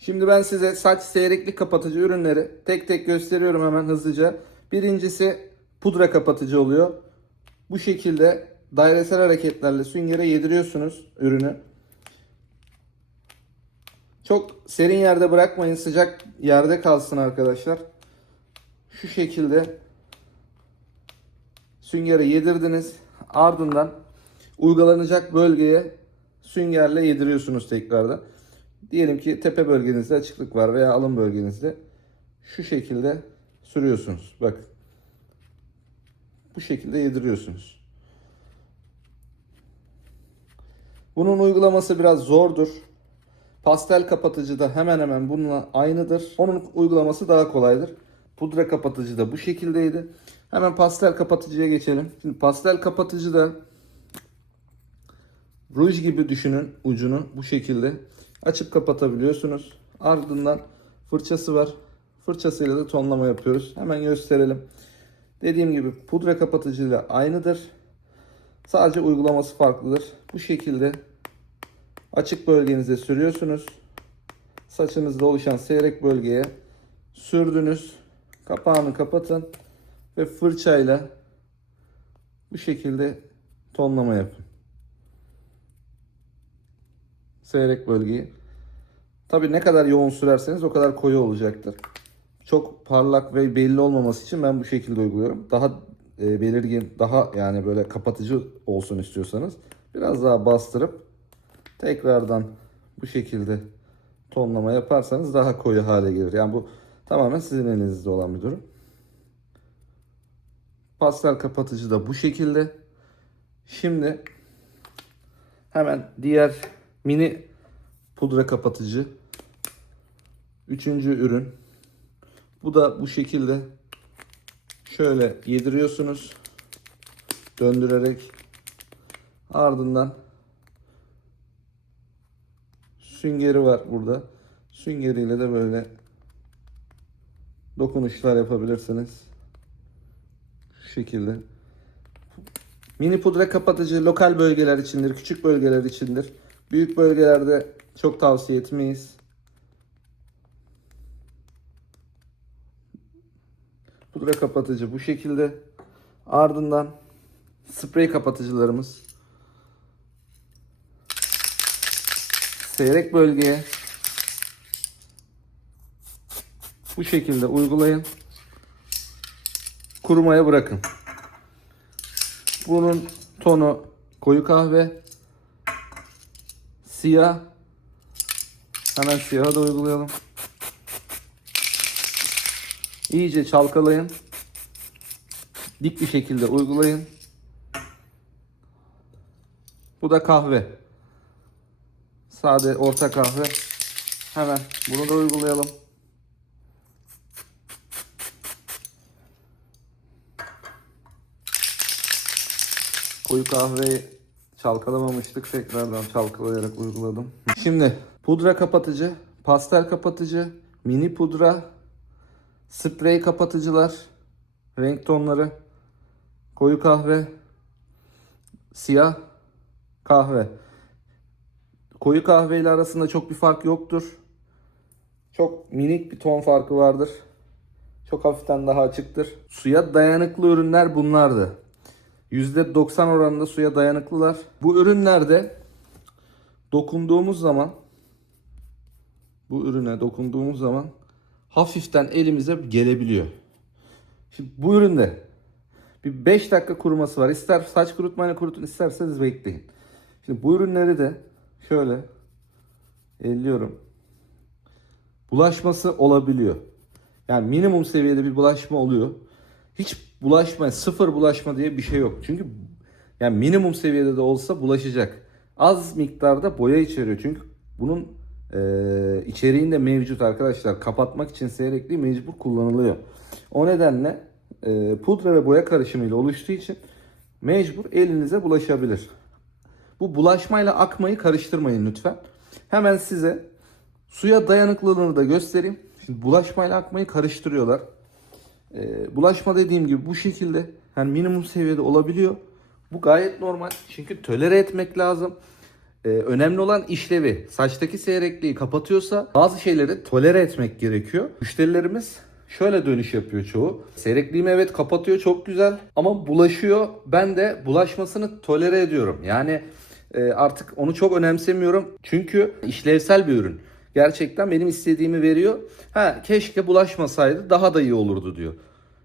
Şimdi ben size saç seyreklik kapatıcı ürünleri tek tek gösteriyorum hemen hızlıca. Birincisi pudra kapatıcı oluyor. Bu şekilde dairesel hareketlerle süngere yediriyorsunuz ürünü. Çok serin yerde bırakmayın. Sıcak yerde kalsın arkadaşlar. Şu şekilde süngere yedirdiniz. Ardından uygulanacak bölgeye süngerle yediriyorsunuz tekrardan. Diyelim ki tepe bölgenizde açıklık var veya alın bölgenizde. Şu şekilde sürüyorsunuz. Bakın. Bu şekilde yediriyorsunuz. Bunun uygulaması biraz zordur. Pastel kapatıcı da hemen hemen bununla aynıdır. Onun uygulaması daha kolaydır. Pudra kapatıcı da bu şekildeydi. Hemen pastel kapatıcıya geçelim. Şimdi pastel kapatıcı da ruj gibi düşünün ucunu bu şekilde açıp kapatabiliyorsunuz. Ardından fırçası var. Fırçasıyla da tonlama yapıyoruz. Hemen gösterelim. Dediğim gibi pudra kapatıcıyla aynıdır. Sadece uygulaması farklıdır. Bu şekilde açık bölgenize sürüyorsunuz. Saçınızda oluşan seyrek bölgeye sürdünüz. Kapağını kapatın ve fırçayla bu şekilde tonlama yapın. Seyrek bölgeyi. Tabi ne kadar yoğun sürerseniz o kadar koyu olacaktır. Çok parlak ve belli olmaması için ben bu şekilde uyguluyorum. Daha e, belirgin, daha yani böyle kapatıcı olsun istiyorsanız biraz daha bastırıp tekrardan bu şekilde tonlama yaparsanız daha koyu hale gelir. Yani bu tamamen sizin elinizde olan bir durum. Pastel kapatıcı da bu şekilde. Şimdi hemen diğer mini pudra kapatıcı. Üçüncü ürün. Bu da bu şekilde şöyle yediriyorsunuz. Döndürerek ardından süngeri var burada. Süngeriyle de böyle dokunuşlar yapabilirsiniz. Şu şekilde. Mini pudra kapatıcı lokal bölgeler içindir, küçük bölgeler içindir. Büyük bölgelerde çok tavsiye etmeyiz. Pudra kapatıcı bu şekilde. Ardından sprey kapatıcılarımız. Seyrek bölgeye bu şekilde uygulayın. Kurumaya bırakın. Bunun tonu koyu kahve. Siyah. Hemen siyahı da uygulayalım. İyice çalkalayın. Dik bir şekilde uygulayın. Bu da kahve. Sade orta kahve. Hemen bunu da uygulayalım. Koyu kahveyi çalkalamamıştık. Tekrardan çalkalayarak uyguladım. Şimdi pudra kapatıcı, pastel kapatıcı, mini pudra, sprey kapatıcılar, renk tonları, koyu kahve, siyah kahve. Koyu kahve ile arasında çok bir fark yoktur. Çok minik bir ton farkı vardır. Çok hafiften daha açıktır. Suya dayanıklı ürünler bunlardı. %90 oranında suya dayanıklılar. Bu ürünlerde dokunduğumuz zaman bu ürüne dokunduğumuz zaman hafiften elimize gelebiliyor. Şimdi bu üründe bir 5 dakika kuruması var. İster saç kurutmayla kurutun isterseniz bekleyin. Şimdi bu ürünleri de şöyle elliyorum. Bulaşması olabiliyor. Yani minimum seviyede bir bulaşma oluyor. Hiç bulaşma, sıfır bulaşma diye bir şey yok. Çünkü yani minimum seviyede de olsa bulaşacak. Az miktarda boya içeriyor. Çünkü bunun e, içeriğinde mevcut arkadaşlar. Kapatmak için seyrekliği mecbur kullanılıyor. O nedenle e, pudra ve boya karışımıyla oluştuğu için mecbur elinize bulaşabilir. Bu bulaşmayla akmayı karıştırmayın lütfen. Hemen size suya dayanıklılığını da göstereyim. Şimdi bulaşmayla akmayı karıştırıyorlar. Ee, bulaşma dediğim gibi bu şekilde yani minimum seviyede olabiliyor. Bu gayet normal. Çünkü tölere etmek lazım. Ee, önemli olan işlevi. Saçtaki seyrekliği kapatıyorsa bazı şeyleri tolere etmek gerekiyor. Müşterilerimiz şöyle dönüş yapıyor çoğu. Seyrekliğimi evet kapatıyor çok güzel ama bulaşıyor. Ben de bulaşmasını tolere ediyorum. Yani e, artık onu çok önemsemiyorum. Çünkü işlevsel bir ürün. Gerçekten benim istediğimi veriyor. Ha keşke bulaşmasaydı daha da iyi olurdu diyor.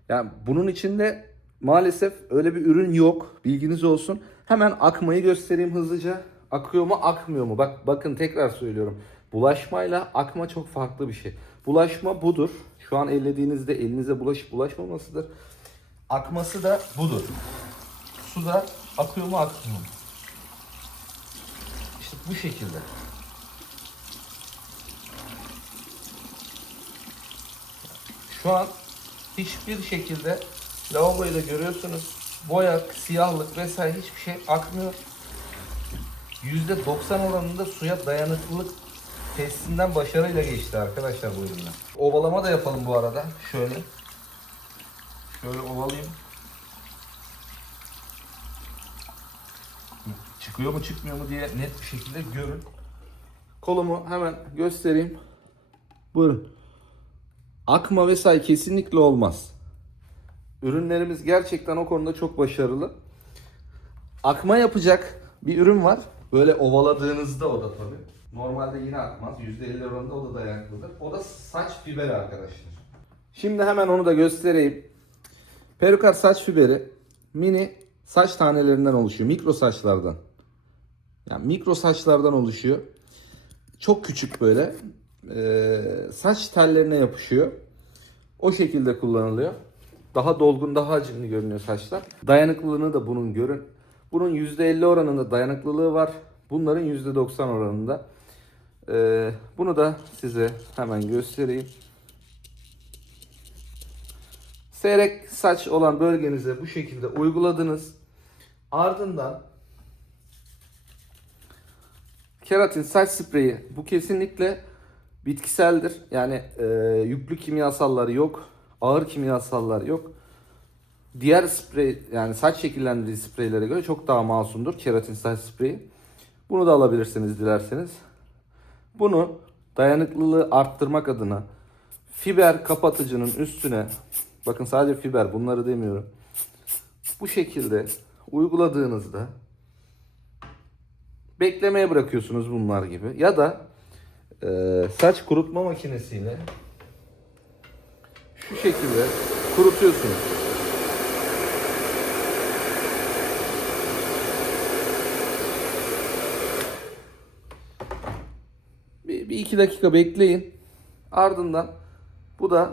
Yani bunun içinde maalesef öyle bir ürün yok. Bilginiz olsun. Hemen akmayı göstereyim hızlıca. Akıyor mu akmıyor mu? Bak bakın tekrar söylüyorum. Bulaşmayla akma çok farklı bir şey. Bulaşma budur. Şu an ellediğinizde elinize bulaşıp bulaşmamasıdır. Akması da budur. Su da akıyor mu akmıyor mu? İşte bu şekilde. Şu an hiçbir şekilde lavaboyu da görüyorsunuz. Boya, siyahlık vesaire hiçbir şey akmıyor. %90 oranında suya dayanıklılık testinden başarıyla geçti arkadaşlar bu ürünler. Ovalama da yapalım bu arada. Şöyle. Şöyle ovalayayım. Çıkıyor mu çıkmıyor mu diye net bir şekilde görün. Kolumu hemen göstereyim. Buyurun. Akma vesaire kesinlikle olmaz. Ürünlerimiz gerçekten o konuda çok başarılı. Akma yapacak bir ürün var. Böyle ovaladığınızda o da tabii. Normalde yine akmaz. %50 oranında o da dayanıklıdır. O da saç fiberi arkadaşlar. Şimdi hemen onu da göstereyim. Perukar saç fiberi mini saç tanelerinden oluşuyor. Mikro saçlardan. Yani mikro saçlardan oluşuyor. Çok küçük böyle. Ee, saç tellerine yapışıyor. O şekilde kullanılıyor. Daha dolgun, daha hacimli görünüyor saçlar. Dayanıklılığını da bunun görün. Bunun %50 oranında dayanıklılığı var. Bunların %90 oranında. Ee, bunu da size hemen göstereyim. Seyrek saç olan bölgenize bu şekilde uyguladınız. Ardından keratin saç spreyi bu kesinlikle bitkiseldir. Yani e, yüklü kimyasalları yok. Ağır kimyasallar yok. Diğer sprey yani saç şekillendirici spreylere göre çok daha masumdur keratin saç spreyi. Bunu da alabilirsiniz dilerseniz. Bunu dayanıklılığı arttırmak adına fiber kapatıcının üstüne bakın sadece fiber bunları demiyorum. Bu şekilde uyguladığınızda beklemeye bırakıyorsunuz bunlar gibi ya da e, saç kurutma makinesiyle şu şekilde kurutuyorsunuz. Bir, bir iki dakika bekleyin. Ardından bu da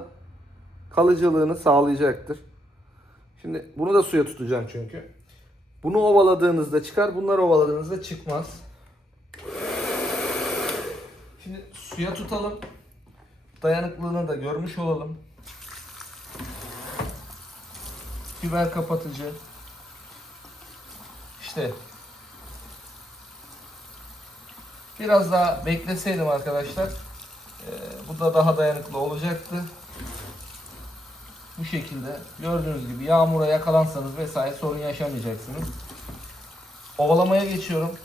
kalıcılığını sağlayacaktır. Şimdi bunu da suya tutacağım çünkü. Bunu ovaladığınızda çıkar, bunları ovaladığınızda çıkmaz. Şimdi suya tutalım. Dayanıklılığını da görmüş olalım. Fiber kapatıcı. İşte biraz daha bekleseydim arkadaşlar e, bu da daha dayanıklı olacaktı. Bu şekilde gördüğünüz gibi yağmura yakalansanız vesaire sorun yaşamayacaksınız. Ovalamaya geçiyorum.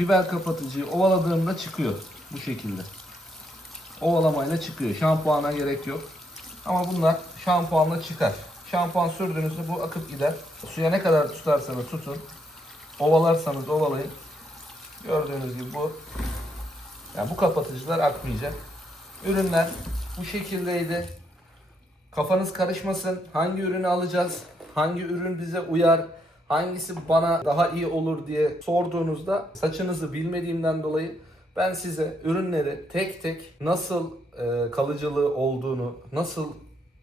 Fiber kapatıcıyı ovaladığımda çıkıyor bu şekilde. Ovalamayla çıkıyor. Şampuana gerek yok. Ama bunlar şampuanla çıkar. Şampuan sürdüğünüzde bu akıp gider. Suya ne kadar tutarsanız tutun. Ovalarsanız ovalayın. Gördüğünüz gibi bu. Yani bu kapatıcılar akmayacak. Ürünler bu şekildeydi. Kafanız karışmasın. Hangi ürünü alacağız? Hangi ürün bize uyar? Hangisi bana daha iyi olur diye sorduğunuzda saçınızı bilmediğimden dolayı ben size ürünleri tek tek nasıl e, kalıcılığı olduğunu, nasıl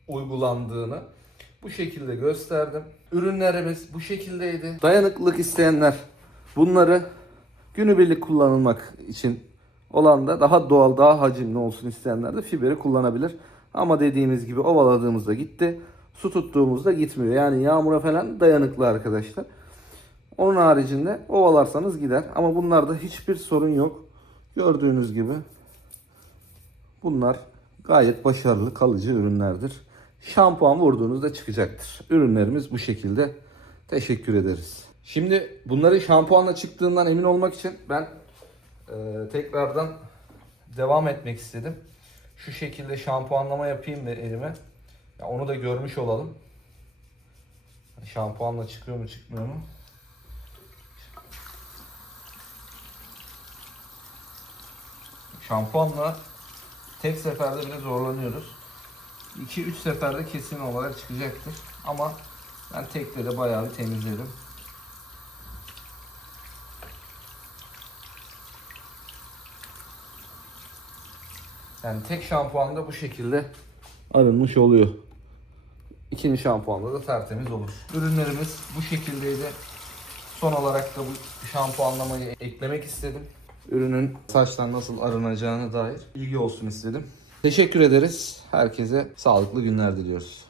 uygulandığını bu şekilde gösterdim. Ürünlerimiz bu şekildeydi. Dayanıklılık isteyenler bunları günübirlik kullanılmak için olan da daha doğal, daha hacimli olsun isteyenler de fiberi kullanabilir. Ama dediğimiz gibi ovaladığımızda gitti. Su tuttuğumuzda gitmiyor. Yani yağmura falan dayanıklı arkadaşlar. Onun haricinde ovalarsanız gider. Ama bunlarda hiçbir sorun yok. Gördüğünüz gibi bunlar gayet başarılı kalıcı ürünlerdir. Şampuan vurduğunuzda çıkacaktır. Ürünlerimiz bu şekilde. Teşekkür ederiz. Şimdi bunları şampuanla çıktığından emin olmak için ben e, tekrardan devam etmek istedim. Şu şekilde şampuanlama yapayım da elime. Ya onu da görmüş olalım. Şampuanla çıkıyor mu çıkmıyor mu? Şampuanla tek seferde bile zorlanıyoruz. 2-3 seferde kesin olarak çıkacaktır. Ama ben tekte de bayağı bir temizledim. Yani tek şampuanda bu şekilde arınmış oluyor. İkinci şampuanda da tertemiz olur. Ürünlerimiz bu şekildeydi. Son olarak da bu şampuanlamayı eklemek istedim. Ürünün saçtan nasıl arınacağına dair bilgi olsun istedim. Teşekkür ederiz. Herkese sağlıklı günler diliyoruz.